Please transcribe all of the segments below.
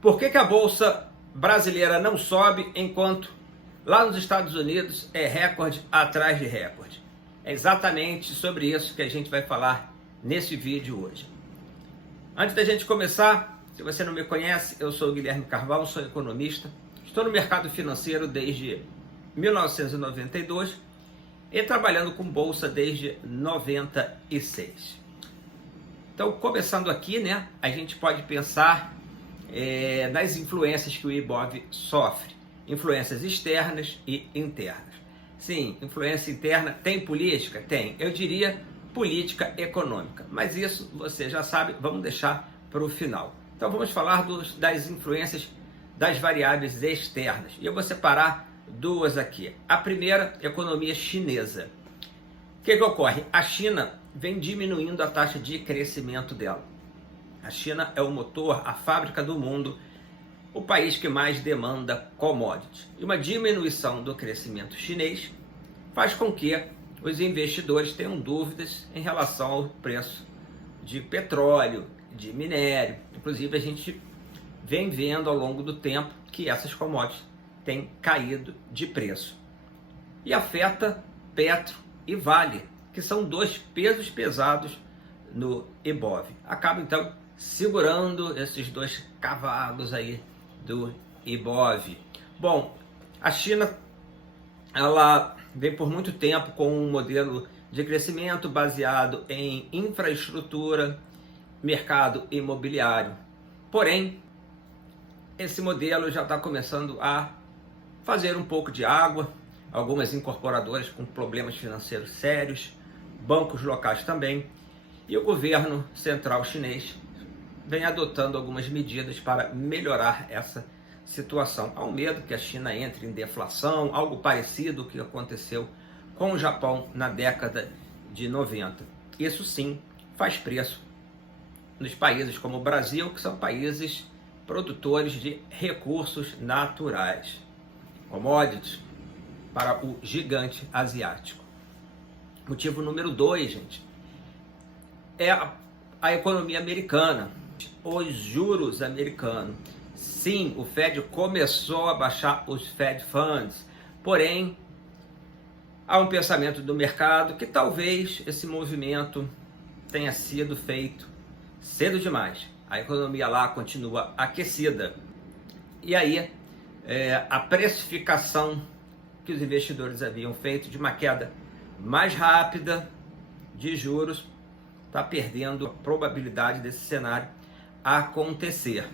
Por que a Bolsa brasileira não sobe enquanto lá nos Estados Unidos é recorde atrás de recorde? É exatamente sobre isso que a gente vai falar nesse vídeo hoje. Antes da gente começar, se você não me conhece, eu sou o Guilherme Carvalho, sou economista, estou no mercado financeiro desde 1992 e trabalhando com bolsa desde 96. Então, começando aqui, a gente pode pensar nas influências que o Ibov sofre, influências externas e internas. Sim, influência interna tem política? Tem. Eu diria política econômica, mas isso você já sabe, vamos deixar para o final. Então vamos falar das influências das variáveis externas. E eu vou separar duas aqui. A primeira, economia chinesa. O que ocorre? A China vem diminuindo a taxa de crescimento dela. A China é o motor, a fábrica do mundo, o país que mais demanda commodities. E uma diminuição do crescimento chinês faz com que os investidores tenham dúvidas em relação ao preço de petróleo, de minério. Inclusive, a gente vem vendo ao longo do tempo que essas commodities têm caído de preço. E afeta Petro e Vale, que são dois pesos pesados no Ibov. Acaba, então, segurando esses dois cavalos aí do Ibov. Bom, a China, ela vem por muito tempo com um modelo de crescimento baseado em infraestrutura, mercado imobiliário. Porém, esse modelo já está começando a fazer um pouco de água, algumas incorporadoras com problemas financeiros sérios, bancos locais também, e o governo central chinês vem adotando algumas medidas para melhorar essa situação. Há um medo que a China entre em deflação, algo parecido com o que aconteceu com o Japão na década de 90. Isso sim faz preço nos países como o Brasil, que são países produtores de recursos naturais, commodities, para o gigante asiático. Motivo número 2, gente, é a economia americana, os juros americanos. Sim, o Fed começou a baixar os Fed Funds, porém, há um pensamento do mercado que talvez esse movimento tenha sido feito cedo demais. A economia lá continua aquecida. E aí, a precificação que os investidores haviam feito de uma queda mais rápida de juros está perdendo a probabilidade desse cenário acontecer.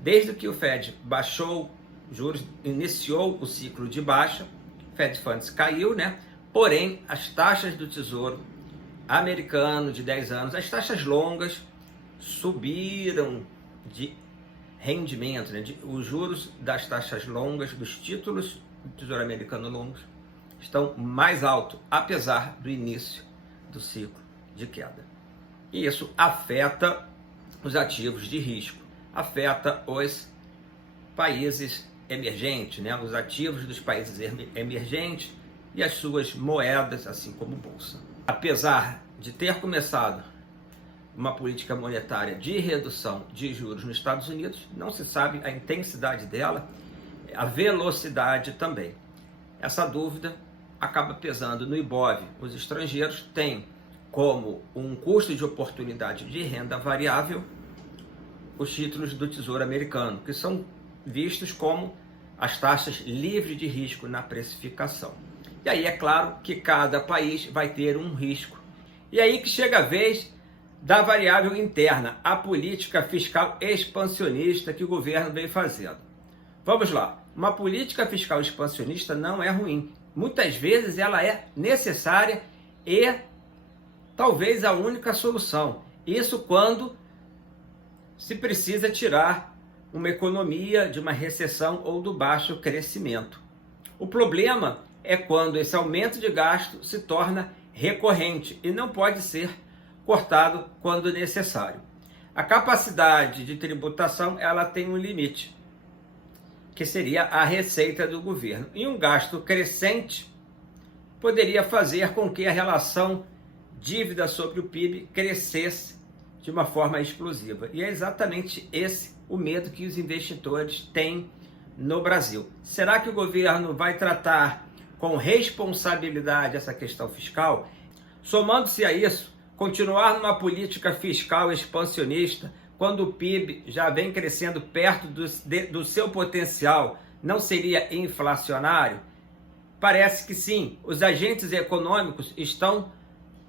Desde que o Fed baixou juros, iniciou o ciclo de baixa, Fed Funds caiu, Porém, as taxas do Tesouro americano de 10 anos, as taxas longas subiram de rendimento, Os juros das taxas longas, dos títulos do Tesouro americano longos, estão mais altos, apesar do início do ciclo de queda. E isso afeta os ativos de risco, afeta os países emergentes, os ativos dos países emergentes e as suas moedas, assim como bolsa. Apesar de ter começado uma política monetária de redução de juros nos Estados Unidos, não se sabe a intensidade dela, a velocidade também. Essa dúvida acaba pesando no Ibov. Os estrangeiros têm como um custo de oportunidade de renda variável os títulos do Tesouro americano, que são vistos como as taxas livres de risco na precificação. E aí é claro que cada país vai ter um risco. E aí que chega a vez da variável interna, a política fiscal expansionista que o governo vem fazendo. Vamos lá, uma política fiscal expansionista não é ruim. Muitas vezes ela é necessária e talvez a única solução. Isso quando se precisa tirar uma economia de uma recessão ou do baixo crescimento. O problema é quando esse aumento de gasto se torna recorrente e não pode ser cortado quando necessário. A capacidade de tributação ela tem um limite, que seria a receita do governo. E um gasto crescente poderia fazer com que a relação dívida sobre o PIB crescesse de uma forma explosiva. E é exatamente esse o medo que os investidores têm no Brasil. Será que o governo vai tratar com responsabilidade essa questão fiscal? Somando-se a isso, continuar numa política fiscal expansionista, quando o PIB já vem crescendo perto do seu potencial, não seria inflacionário? Parece que sim. Os agentes econômicos estão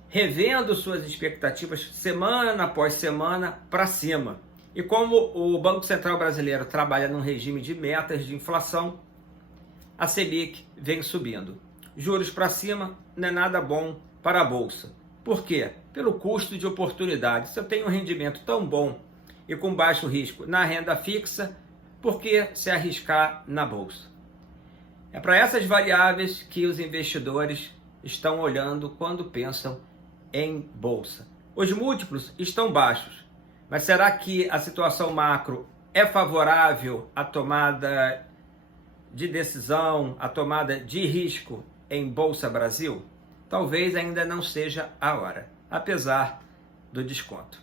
revendo suas expectativas semana após semana para cima. E como o Banco Central brasileiro trabalha num regime de metas de inflação, a Selic vem subindo. Juros para cima não é nada bom para a Bolsa. Por quê? Pelo custo de oportunidade. Se eu tenho um rendimento tão bom e com baixo risco na renda fixa, por que se arriscar na Bolsa? É para essas variáveis que os investidores estão olhando quando pensam em Bolsa. Os múltiplos estão baixos, mas será que a situação macro é favorável à tomada de decisão, à tomada de risco em Bolsa Brasil? Talvez ainda não seja a hora, apesar do desconto.